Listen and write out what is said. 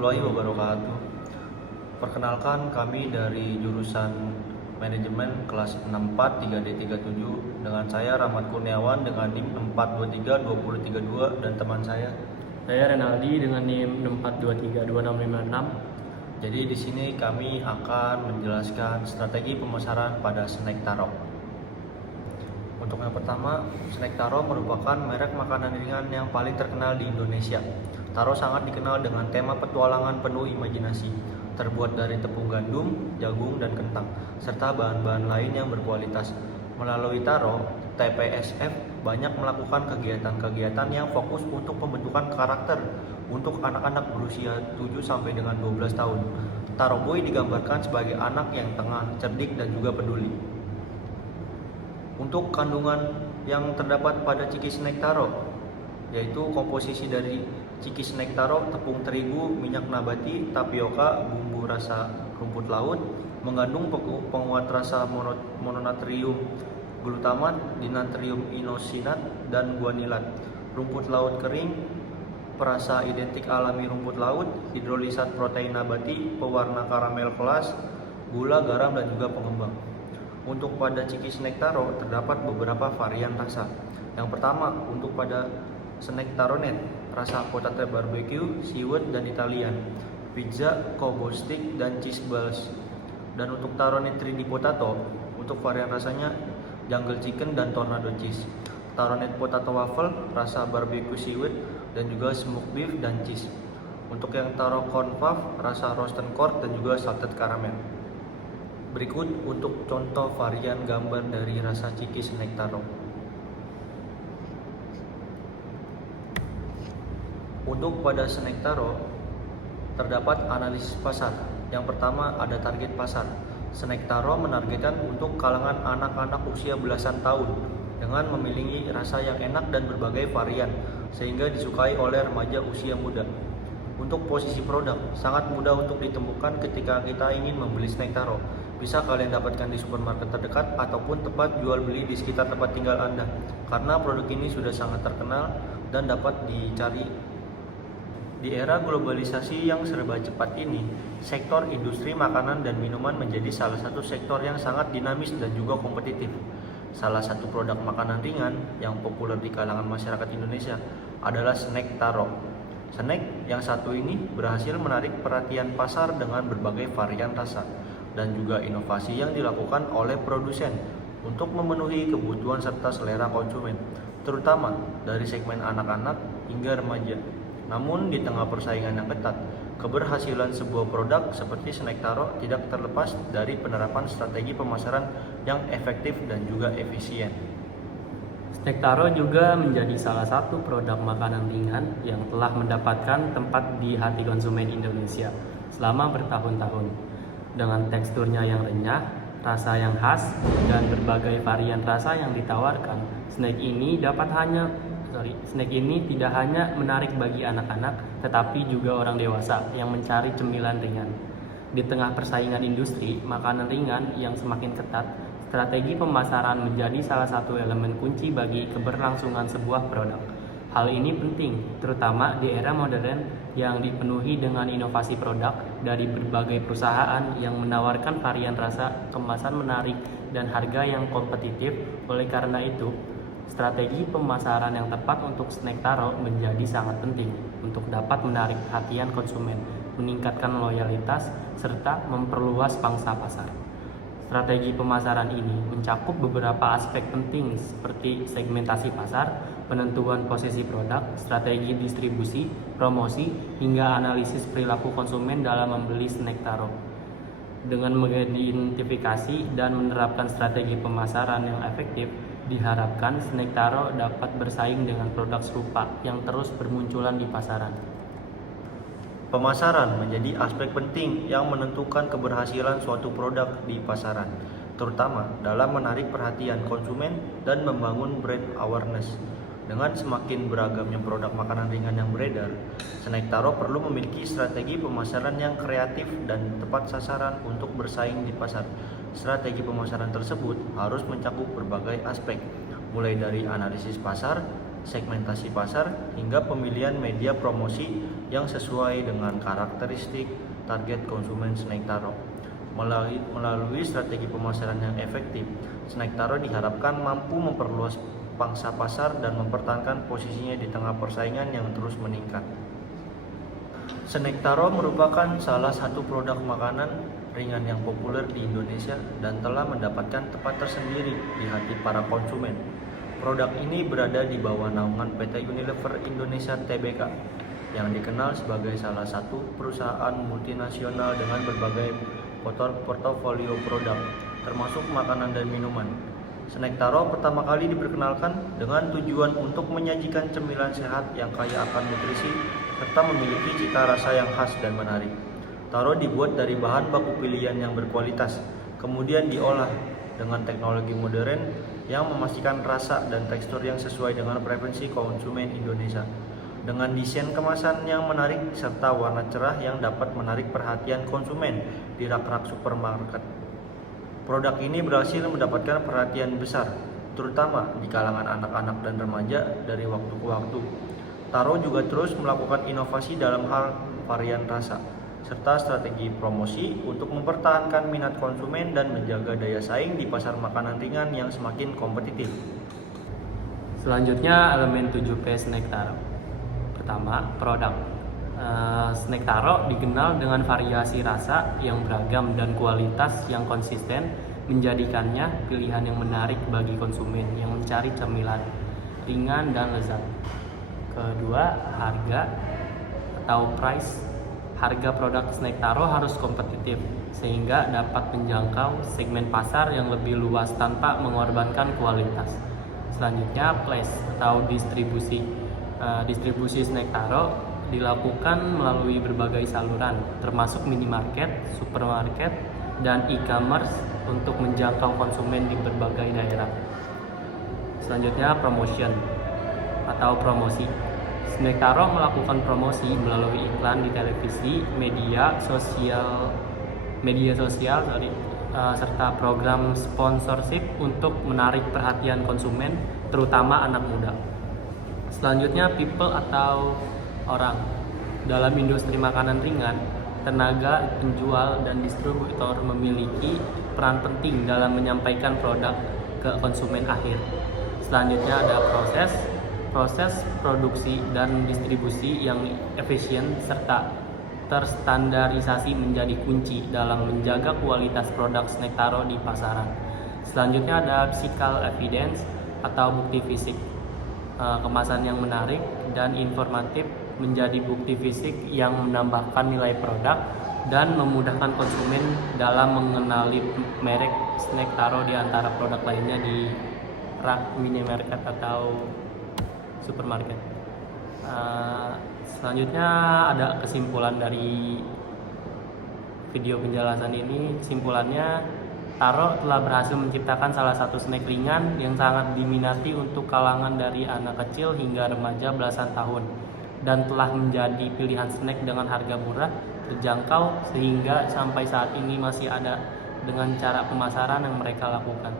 warahmatullahi wabarakatuh. Perkenalkan, kami dari jurusan Manajemen kelas 64 3D37 dengan saya Rahmat Kurniawan dengan NIM 4232032 dan teman saya. Saya Renaldi dengan NIM 4232656. Jadi di sini kami akan menjelaskan strategi pemasaran pada snack taro. Untuk yang pertama, snack taro merupakan merek makanan ringan yang paling terkenal di Indonesia. Taro sangat dikenal dengan tema petualangan penuh imajinasi, terbuat dari tepung gandum, jagung, dan kentang, serta bahan-bahan lain yang berkualitas. Melalui Taro, TPSF banyak melakukan kegiatan-kegiatan yang fokus untuk pembentukan karakter untuk anak-anak berusia 7 sampai dengan 12 tahun. Taro Boy digambarkan sebagai anak yang tengah, cerdik, dan juga peduli. Untuk kandungan yang terdapat pada Ciki Snack Taro, yaitu komposisi dari Ciki Snack Taro, tepung terigu, minyak nabati, tapioka, bumbu rasa rumput laut, mengandung penguat rasa mononatrium glutamat, dinatrium inosinat, dan guanilat, rumput laut kering, perasa identik alami rumput laut, hidrolisat protein nabati, pewarna karamel kelas, gula, garam, dan juga pengembang. Untuk pada Ciki Snack Taro terdapat beberapa varian rasa. Yang pertama, untuk pada Snack Taro Net, rasa potato barbecue, seaweed, dan Italian, pizza, combo stick, dan cheese balls. Dan untuk Taro Net 3D Potato, untuk varian rasanya jungle chicken dan tornado cheese. Taro Net Potato Waffle, rasa barbecue seaweed, dan juga smoked beef dan cheese. Untuk yang Taro Corn Puff, rasa roasted corn dan juga salted caramel. Berikut untuk contoh varian gambar dari rasa Ciki Snack Taro. Untuk pada Snack Taro terdapat analisis pasar. Yang pertama ada target pasar. Snack Taro menargetkan untuk kalangan anak-anak usia belasan tahun dengan memiliki rasa yang enak dan berbagai varian sehingga disukai oleh remaja usia muda. Untuk posisi produk, sangat mudah untuk ditemukan ketika kita ingin membeli Snack Taro. Bisa kalian dapatkan di supermarket terdekat ataupun tempat jual beli di sekitar tempat tinggal Anda. Karena produk ini sudah sangat terkenal dan dapat dicari. Di era globalisasi yang serba cepat ini, sektor industri makanan dan minuman menjadi salah satu sektor yang sangat dinamis dan juga kompetitif. Salah satu produk makanan ringan yang populer di kalangan masyarakat Indonesia adalah Snack Taro. Snack yang satu ini berhasil menarik perhatian pasar dengan berbagai varian rasa dan juga inovasi yang dilakukan oleh produsen untuk memenuhi kebutuhan serta selera konsumen, terutama dari segmen anak-anak hingga remaja. Namun di tengah persaingan yang ketat, keberhasilan sebuah produk seperti Snack Taro tidak terlepas dari penerapan strategi pemasaran yang efektif dan juga efisien. Snack Taro juga menjadi salah satu produk makanan ringan yang telah mendapatkan tempat di hati konsumen Indonesia selama bertahun-tahun. Dengan teksturnya yang renyah, rasa yang khas, dan berbagai varian rasa yang ditawarkan, snack ini tidak hanya menarik bagi anak-anak, tetapi juga orang dewasa yang mencari cemilan ringan. Di tengah persaingan industri makanan ringan yang semakin ketat, strategi pemasaran menjadi salah satu elemen kunci bagi keberlangsungan sebuah produk. Hal ini penting, terutama di era modern yang dipenuhi dengan inovasi produk dari berbagai perusahaan yang menawarkan varian rasa, kemasan menarik, dan harga yang kompetitif. Oleh karena itu, strategi pemasaran yang tepat untuk Snack Taro menjadi sangat penting untuk dapat menarik perhatian konsumen, meningkatkan loyalitas, serta memperluas pangsa pasar. Strategi pemasaran ini mencakup beberapa aspek penting seperti segmentasi pasar, penentuan posisi produk, strategi distribusi, promosi, hingga analisis perilaku konsumen dalam membeli Snack Taro. Dengan mengidentifikasi dan menerapkan strategi pemasaran yang efektif, diharapkan Snack Taro dapat bersaing dengan produk serupa yang terus bermunculan di pasaran. Pemasaran menjadi aspek penting yang menentukan keberhasilan suatu produk di pasaran, terutama dalam menarik perhatian konsumen dan membangun brand awareness. Dengan semakin beragamnya produk makanan ringan yang beredar, Snack Taro perlu memiliki strategi pemasaran yang kreatif dan tepat sasaran untuk bersaing di pasar. Strategi pemasaran tersebut harus mencakup berbagai aspek, mulai dari analisis pasar, segmentasi pasar, hingga pemilihan media promosi yang sesuai dengan karakteristik target konsumen snack taro. Melalui strategi pemasaran yang efektif, snack taro diharapkan mampu memperluas pangsa pasar dan mempertahankan posisinya di tengah persaingan yang terus meningkat. Snack taro merupakan salah satu produk makanan ringan yang populer di Indonesia dan telah mendapatkan tempat tersendiri di hati para konsumen. Produk ini berada di bawah naungan PT Unilever Indonesia Tbk yang dikenal sebagai salah satu perusahaan multinasional dengan berbagai portofolio produk, termasuk makanan dan minuman. Snack taro pertama kali diperkenalkan dengan tujuan untuk menyajikan cemilan sehat yang kaya akan nutrisi serta memiliki cita rasa yang khas dan menarik. Taro dibuat dari bahan baku pilihan yang berkualitas, kemudian diolah dengan teknologi modern yang memastikan rasa dan tekstur yang sesuai dengan preferensi konsumen Indonesia. Dengan desain kemasan yang menarik serta warna cerah yang dapat menarik perhatian konsumen di rak-rak supermarket. Produk ini berhasil mendapatkan perhatian besar, terutama di kalangan anak-anak dan remaja dari waktu ke waktu. Taro juga terus melakukan inovasi dalam hal varian rasa, serta strategi promosi untuk mempertahankan minat konsumen dan menjaga daya saing di pasar makanan ringan yang semakin kompetitif. Selanjutnya elemen 7P snack taro. Pertama, produk. Snack taro dikenal dengan variasi rasa yang beragam dan kualitas yang konsisten, menjadikannya pilihan yang menarik bagi konsumen yang mencari cemilan ringan dan lezat. Kedua, harga atau price. Harga produk snack taro harus kompetitif sehingga dapat menjangkau segmen pasar yang lebih luas tanpa mengorbankan kualitas. Selanjutnya, place atau distribusi. Distribusi snack taro dilakukan melalui berbagai saluran, termasuk minimarket, supermarket, dan e-commerce untuk menjangkau konsumen di berbagai daerah. Selanjutnya, promotion atau promosi. Snack taro melakukan promosi melalui iklan di televisi, media sosial, serta program sponsorship untuk menarik perhatian konsumen, terutama anak muda. Selanjutnya, people atau orang. Dalam industri makanan ringan, tenaga penjual dan distributor memiliki peran penting dalam menyampaikan produk ke konsumen akhir. Selanjutnya ada proses produksi dan distribusi yang efisien serta terstandarisasi menjadi kunci dalam menjaga kualitas produk snack taro di pasaran. Selanjutnya ada physical evidence atau bukti fisik. Kemasan yang menarik dan informatif menjadi bukti fisik yang menambahkan nilai produk dan memudahkan konsumen dalam mengenali merek snack taro di antara produk lainnya di rak minimarket atau supermarket. Selanjutnya ada kesimpulan dari video penjelasan ini. Kesimpulannya, Taro telah berhasil menciptakan salah satu snack ringan yang sangat diminati untuk kalangan dari anak kecil hingga remaja belasan tahun, dan telah menjadi pilihan snack dengan harga murah, terjangkau, sehingga sampai saat ini masih ada dengan cara pemasaran yang mereka lakukan.